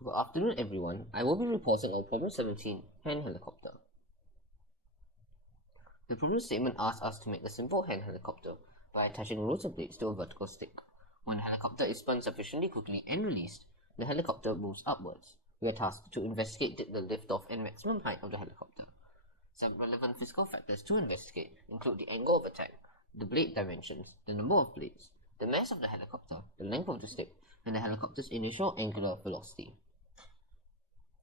Good afternoon everyone, I will be reporting on problem 17, hand helicopter. The problem statement asks us to make a simple hand helicopter by attaching rotor blades to a vertical stick. When the helicopter is spun sufficiently quickly and released, the helicopter moves upwards. We are tasked to investigate the liftoff and maximum height of the helicopter. Some relevant physical factors to investigate include the angle of attack, the blade dimensions, the number of blades, the mass of the helicopter, the length of the stick, and the helicopter's initial angular velocity.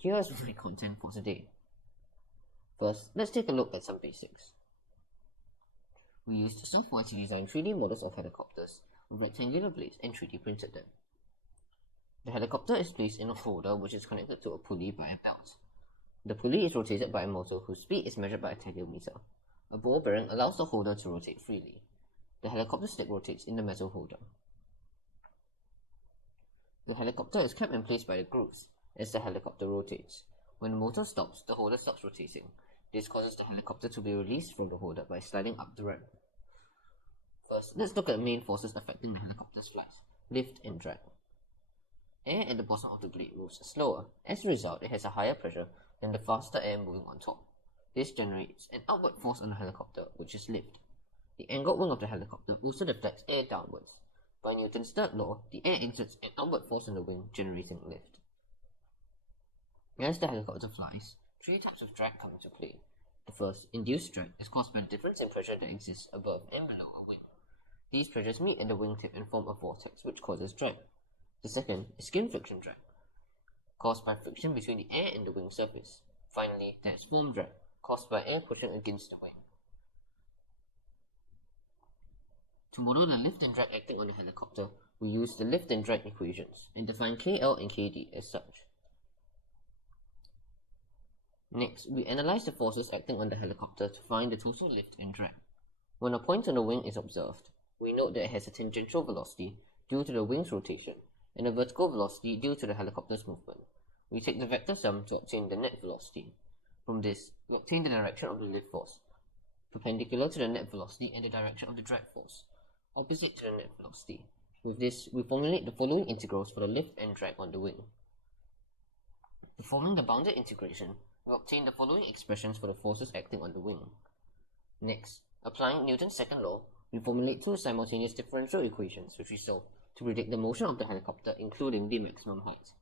Here is my content for today. First, let's take a look at some basics. We used software to design 3D models of helicopters with rectangular blades and 3D printed them. The helicopter is placed in a holder which is connected to a pulley by a belt. The pulley is rotated by a motor whose speed is measured by a tachometer. A ball bearing allows the holder to rotate freely. The helicopter stick rotates in the metal holder. The helicopter is kept in place by the grooves as the helicopter rotates. When the motor stops, the holder stops rotating. This causes the helicopter to be released from the holder by sliding up the ramp. First, let's look at the main forces affecting the helicopter's flight: lift and drag. Air at the bottom of the blade moves slower. As a result, it has a higher pressure than the faster air moving on top. This generates an outward force on the helicopter, which is lift. The angled wing of the helicopter also deflects air downwards. By Newton's third law, the air exerts an outward force on the wing, generating lift. As the helicopter flies, three types of drag come into play. The first, induced drag, is caused by the difference in pressure that exists above and below a wing. These pressures meet at the wingtip and form a vortex, which causes drag. The second is skin friction drag, caused by friction between the air and the wing surface. Finally, there is foam drag, caused by air pushing against the wing. To model the lift and drag acting on the helicopter, we use the lift and drag equations and define KL and KD as such. Next, we analyze the forces acting on the helicopter to find the total lift and drag. When a point on the wing is observed, we note that it has a tangential velocity due to the wing's rotation and a vertical velocity due to the helicopter's movement. We take the vector sum to obtain the net velocity. From this, we obtain the direction of the lift force, perpendicular to the net velocity, and the direction of the drag force, opposite to the net velocity. With this, we formulate the following integrals for the lift and drag on the wing. Performing the bounded integration, we obtain the following expressions for the forces acting on the wing. Next, applying Newton's second law, we formulate two simultaneous differential equations which we solve to predict the motion of the helicopter, including the maximum height.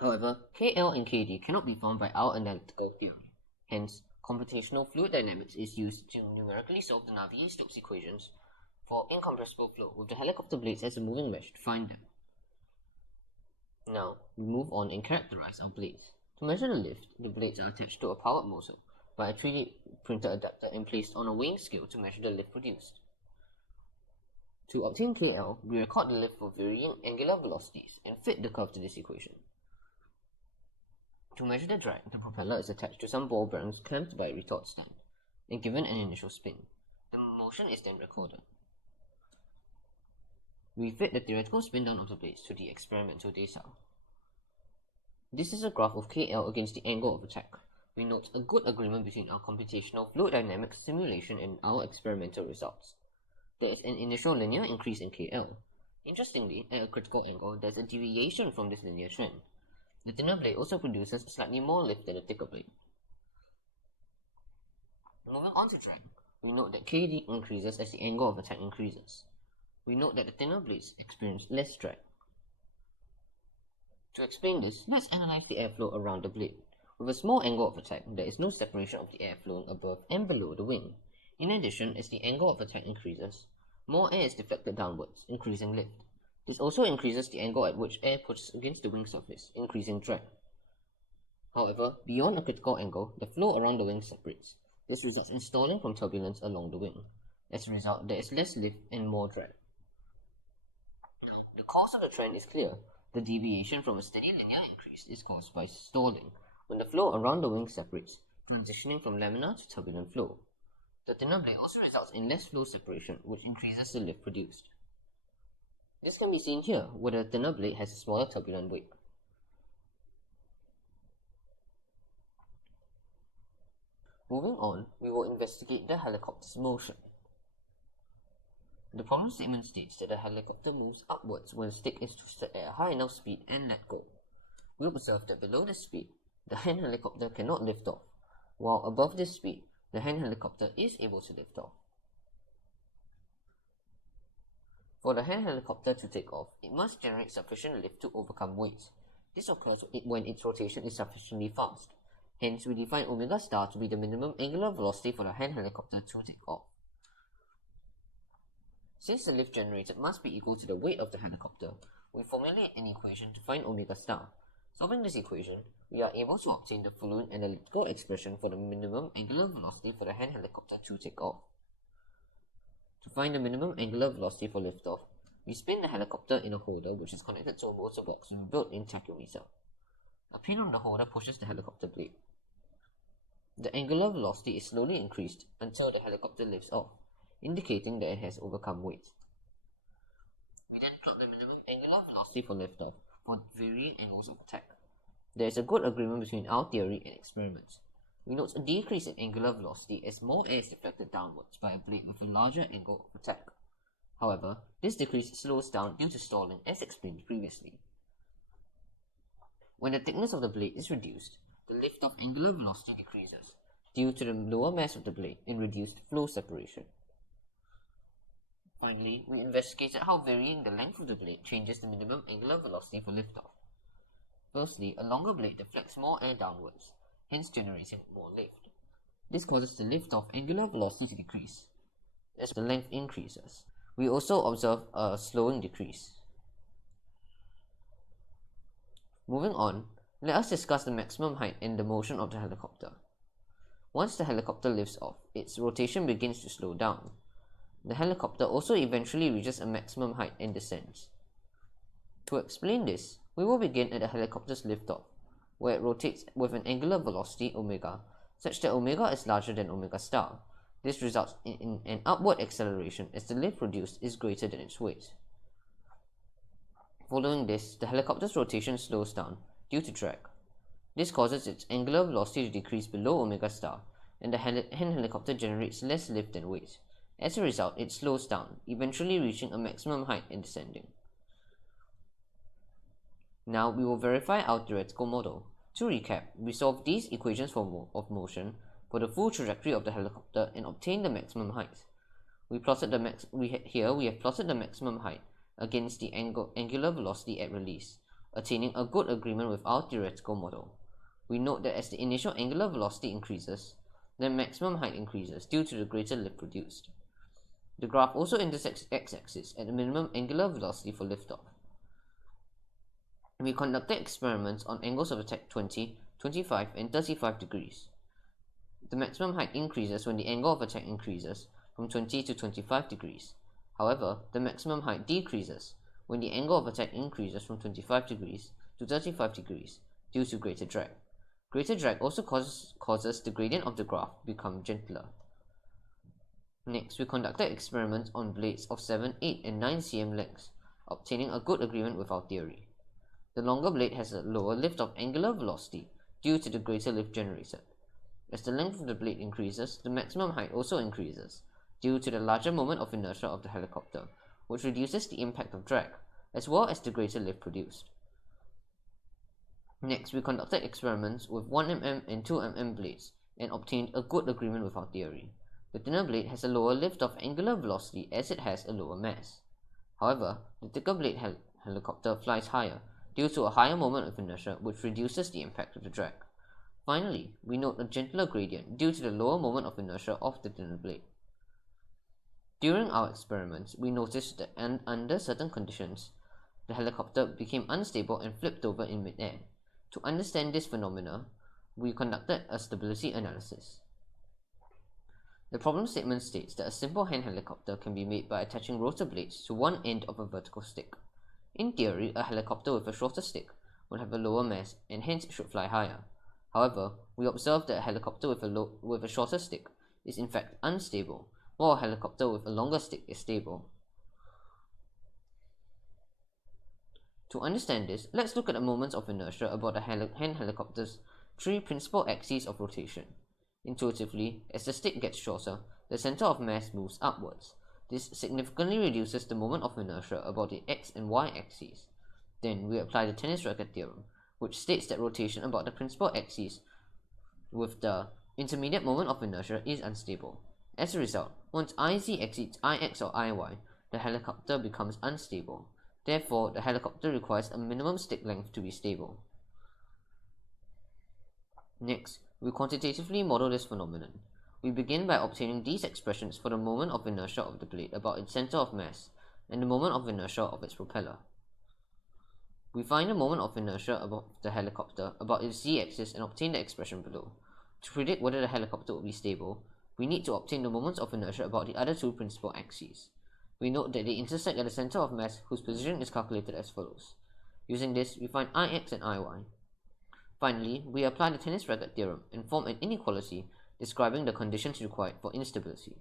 However, KL and KD cannot be found by our analytical theory. Hence, computational fluid dynamics is used to numerically solve the Navier-Stokes equations for incompressible flow with the helicopter blades as a moving mesh to find them. Now, we move on and characterize our blades. To measure the lift, the blades are attached to a powered motor by a 3D printed adapter and placed on a weighing scale to measure the lift produced. To obtain KL, we record the lift for varying angular velocities and fit the curve to this equation. To measure the drag, the propeller is attached to some ball bearings clamped by a retort stand and given an initial spin. The motion is then recorded. We fit the theoretical spin down of the blades to the experimental data. This is a graph of KL against the angle of attack. We note a good agreement between our computational fluid dynamics simulation and our experimental results. There is an initial linear increase in KL. Interestingly, at a critical angle, there is a deviation from this linear trend. The thinner blade also produces slightly more lift than the thicker blade. Moving on to drag, we note that KD increases as the angle of attack increases. We note that the thinner blades experience less drag. To explain this, let's analyze the airflow around the blade. With a small angle of attack, there is no separation of the air flowing above and below the wing. In addition, as the angle of attack increases, more air is deflected downwards, increasing lift. This also increases the angle at which air pushes against the wing surface, increasing drag. However, beyond a critical angle, the flow around the wing separates. This results in stalling from turbulence along the wing. As a result, there is less lift and more drag. The cause of the trend is clear. The deviation from a steady linear increase is caused by stalling, when the flow around the wing separates, transitioning from laminar to turbulent flow. The thinner blade also results in less flow separation, which increases the lift produced. This can be seen here, where the thinner blade has a smaller turbulent wake. Moving on, we will investigate the helicopter's motion. The problem statement states that the helicopter moves upwards when the stick is twisted at a high enough speed and let go. We observe that below this speed, the hand helicopter cannot lift off, while above this speed, the hand helicopter is able to lift off. For the hand helicopter to take off, it must generate sufficient lift to overcome weight. This occurs when its rotation is sufficiently fast. Hence, we define omega star to be the minimum angular velocity for the hand helicopter to take off. Since the lift generated must be equal to the weight of the helicopter, we formulate an equation to find omega star. Solving this equation, we are able to obtain the following analytical expression for the minimum angular velocity for the hand helicopter to take off. To find the minimum angular velocity for liftoff, we spin the helicopter in a holder which is connected to a motor box with built-in tachometer. A pin on the holder pushes the helicopter blade. The angular velocity is slowly increased until the helicopter lifts off, indicating that it has overcome weight. We then plot the minimum angular velocity for liftoff for varying angles of attack. There is a good agreement between our theory and experiments. We note a decrease in angular velocity as more air is deflected downwards by a blade with a larger angle of attack. However, this decrease slows down due to stalling as explained previously. When the thickness of the blade is reduced, the lift-off angular velocity decreases due to the lower mass of the blade and reduced flow separation. Finally, we investigated how varying the length of the blade changes the minimum angular velocity for liftoff. Firstly, a longer blade deflects more air downwards, hence generating more lift. This causes the lift-off angular velocity to decrease as the length increases. We also observe a slowing decrease. Moving on, let us discuss the maximum height and the motion of the helicopter. Once the helicopter lifts off, its rotation begins to slow down. The helicopter also eventually reaches a maximum height and descends. To explain this, we will begin at the helicopter's liftoff, where it rotates with an angular velocity omega, such that omega is larger than omega star. This results in an upward acceleration as the lift produced is greater than its weight. Following this, the helicopter's rotation slows down due to drag. This causes its angular velocity to decrease below omega star, and the hand helicopter generates less lift than weight. As a result, it slows down, eventually reaching a maximum height and descending. Now we will verify our theoretical model. To recap, we solved these equations of motion for the full trajectory of the helicopter and obtained the maximum height. We have plotted the maximum height against the angular velocity at release, attaining a good agreement with our theoretical model. We note that as the initial angular velocity increases, the maximum height increases due to the greater lift produced. The graph also intersects x-axis at the minimum angular velocity for liftoff. We conducted experiments on angles of attack 20, 25, and 35 degrees. The maximum height increases when the angle of attack increases from 20 to 25 degrees. However, the maximum height decreases when the angle of attack increases from 25 degrees to 35 degrees due to greater drag. Greater drag also causes the gradient of the graph to become gentler. Next, we conducted experiments on blades of 7, 8, and 9 cm lengths, obtaining a good agreement with our theory. The longer blade has a lower lift-off angular velocity due to the greater lift generated. As the length of the blade increases, the maximum height also increases due to the larger moment of inertia of the helicopter, which reduces the impact of drag, as well as the greater lift produced. Next, we conducted experiments with 1mm and 2mm blades and obtained a good agreement with our theory. The thinner blade has a lower lift-off angular velocity as it has a lower mass. However, the thicker blade helicopter flies higher due to a higher moment of inertia, which reduces the impact of the drag. Finally, we note a gentler gradient due to the lower moment of inertia of the thinner blade. During our experiments, we noticed that under certain conditions, the helicopter became unstable and flipped over in mid-air. To understand this phenomena, we conducted a stability analysis. The problem statement states that a simple hand helicopter can be made by attaching rotor blades to one end of a vertical stick. In theory, a helicopter with a shorter stick would have a lower mass and hence should fly higher. However, we observed that a helicopter with a shorter stick is in fact unstable, while a helicopter with a longer stick is stable. To understand this, let's look at the moments of inertia about a hand helicopter's three principal axes of rotation. Intuitively, as the stick gets shorter, the center of mass moves upwards. This significantly reduces the moment of inertia about the x and y axes. Then we apply the tennis racket theorem, which states that rotation about the principal axis with the intermediate moment of inertia is unstable. As a result, once Iz exceeds Ix or Iy, the helicopter becomes unstable. Therefore, the helicopter requires a minimum stick length to be stable. Next, we quantitatively model this phenomenon. We begin by obtaining these expressions for the moment of inertia of the blade about its center of mass and the moment of inertia of its propeller. We find the moment of inertia of the helicopter about its z-axis and obtain the expression below. To predict whether the helicopter will be stable, we need to obtain the moments of inertia about the other two principal axes. We note that they intersect at the center of mass, whose position is calculated as follows. Using this, we find Ix and Iy. Finally, we apply the tennis racket theorem and form an inequality describing the conditions required for instability.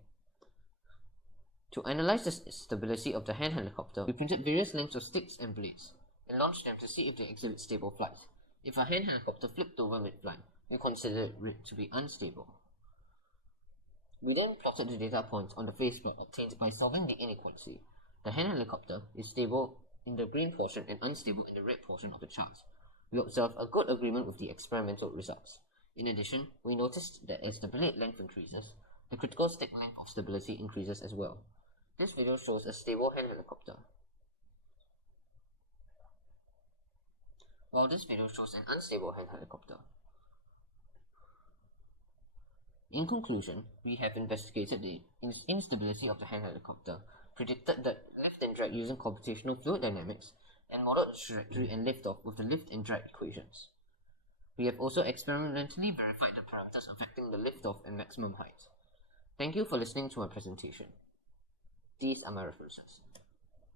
To analyze the stability of the hand helicopter, we printed various lengths of sticks and blades and launched them to see if they exhibit stable flight. If a hand helicopter flipped over mid-flight, we considered it to be unstable. We then plotted the data points on the phase plot obtained by solving the inequality. The hand helicopter is stable in the green portion and unstable in the red portion of the chart. We observe a good agreement with the experimental results. In addition, we noticed that as the blade length increases, the critical stick length of stability increases as well. This video shows a stable hand helicopter, while this video shows an unstable hand helicopter. In conclusion, we have investigated the instability of the hand helicopter, predicted the lift and drag using computational fluid dynamics, and modeled the trajectory and liftoff with the lift and drag equations. We have also experimentally verified the parameters affecting the liftoff and maximum height. Thank you for listening to my presentation. These are my references.